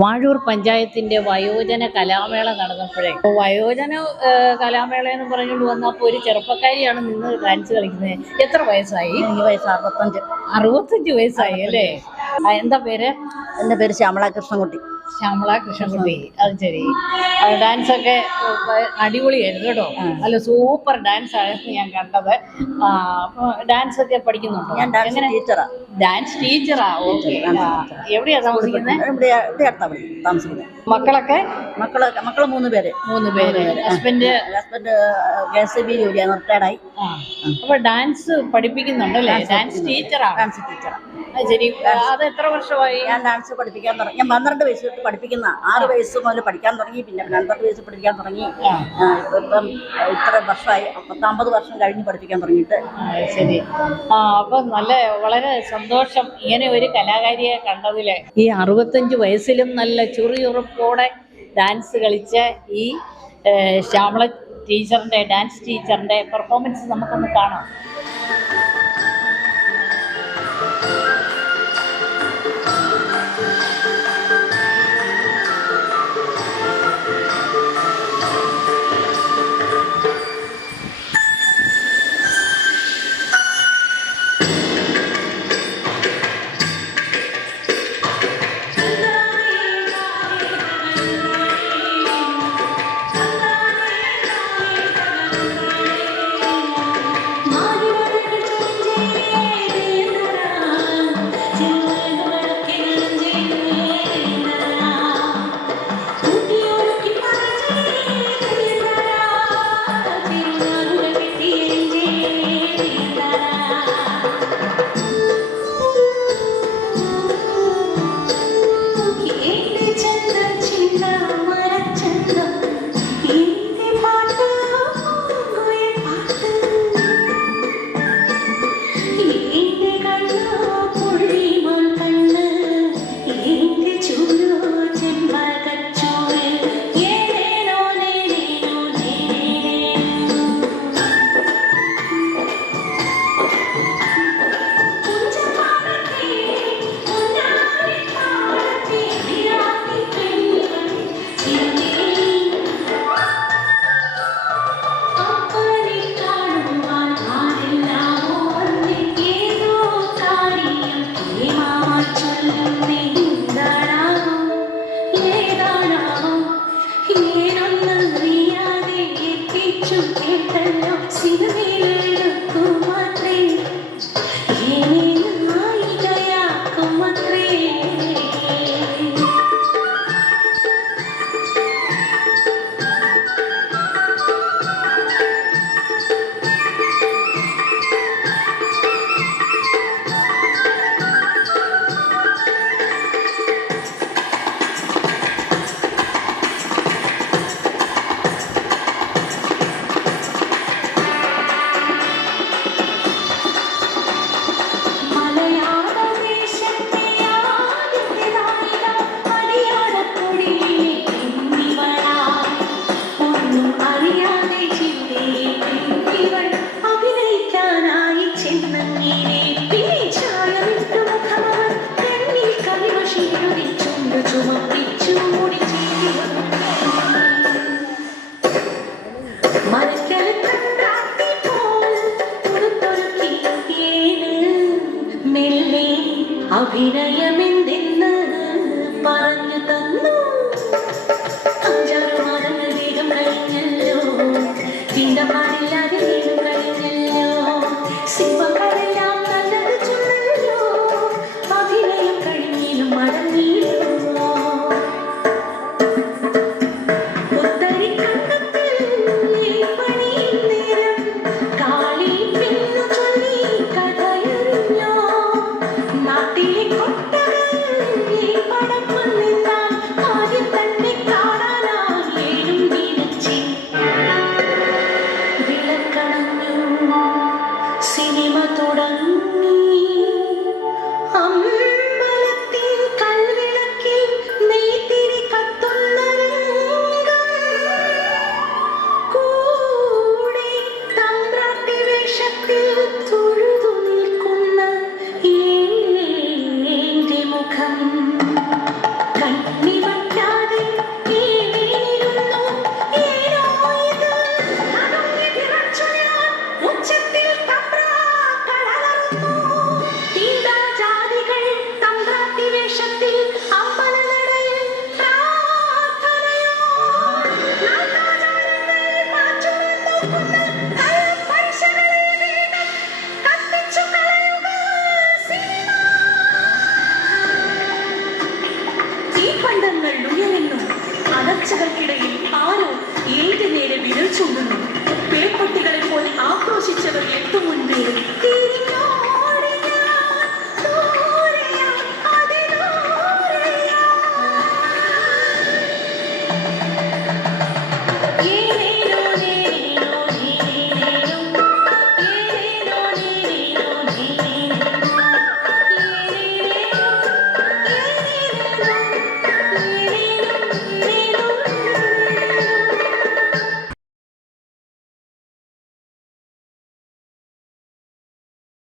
വാഴൂർ പഞ്ചായത്തിന്റെ വയോജന കലാമേള നടന്നപ്പോഴേ വയോജന കലാമേള എന്ന് പറഞ്ഞുകൊണ്ട് വന്നപ്പോൾ ഒരു ചെറുപ്പക്കാരിയാണ് നിന്ന് ഡാൻസ് കളിക്കുന്നത്. എത്ര വയസ്സായി? എനിക്ക് വയസ്സ് 65. 65 വയസ്സായി അല്ലേ? എന്താ പേര്? എൻ്റെ പേര് ശ്യാമള കൃഷ്ണൻകുട്ടി. ശ്യാമള കൃഷ്ണൻകുട്ടി. അത് ശരി. ഡാൻസ് ഒക്കെ അടിപൊളിയായിരുന്നു കേട്ടോ. നല്ല സൂപ്പർ ഡാൻസ് ആയിരുന്നു ഞാൻ കണ്ടത്. ഡാൻസ് ഒക്കെ പഠിക്കുന്നുണ്ടോ? ഞാൻ ഡാൻസ് ടീച്ചറാ. Dance teacher? ഓക്കെ. എവിടെയാ താമസിക്കുന്നത്? മക്കളൊക്കെ? മക്കള് 3 പേര്. 3 പേര്. ഹസ്ബൻഡ് KSB ജോലിയാണ്, റിട്ടയർഡായി. അപ്പൊ ഡാൻസ് പഠിപ്പിക്കുന്നുണ്ടല്ലേ? ഡാൻസ് ടീച്ചറാ? ഡാൻസ് ടീച്ചറാ. ശരി. അത് എത്ര വർഷമായി? ഞാൻ ഡാൻസ് പഠിപ്പിക്കാൻ തുടങ്ങി. ഞാൻ 12 വയസ്സ് തൊട്ട് പഠിപ്പിക്കുന്ന. 6 വയസ്സ് മുതൽ പഠിക്കാൻ തുടങ്ങി. പിന്നെ 12 വയസ്സ് പഠിപ്പിക്കാൻ തുടങ്ങി. ഇപ്പം ഇത്ര വർഷമായി, 50 വർഷം കഴിഞ്ഞ് പഠിപ്പിക്കാൻ തുടങ്ങിയിട്ട്. ശരി. അപ്പൊ വളരെ സന്തോഷം ഇങ്ങനെ ഒരു കലാകാരിയെ കണ്ടതില്. ഈ 65 വയസ്സിലും നല്ല ചുറുചുറുപ്പോടെ ഡാൻസ് കളിച്ച ഈ ശ്യാമള ടീച്ചറിന്റെ, ഡാൻസ് ടീച്ചറിന്റെ പെർഫോമൻസ് നമുക്കൊന്ന് കാണാം. അഭിനയമെന്തെന്ന് പറഞ്ഞു തന്നു. 5-6 മാസങ്ങൾ വേഗം കഴിഞ്ഞല്ലോ. ചിന്തപാടില്ലാതെ വേഗം കഴിഞ്ഞല്ലോ. സിനിമകളെല്ലാം നല്ലത് ചൊല്ലല്ലോ. അഭിനയം കഴിഞ്ഞിലും മടങ്ങിയില്ലോ. ചർച്ചകൾക്കിടയിൽ ആരോ ഏത് നേരെ വിരൽ ചൂണ്ടുന്നു. പേപ്പട്ടികളെ പോൽ ആക്രോശിച്ചവർ എത്തും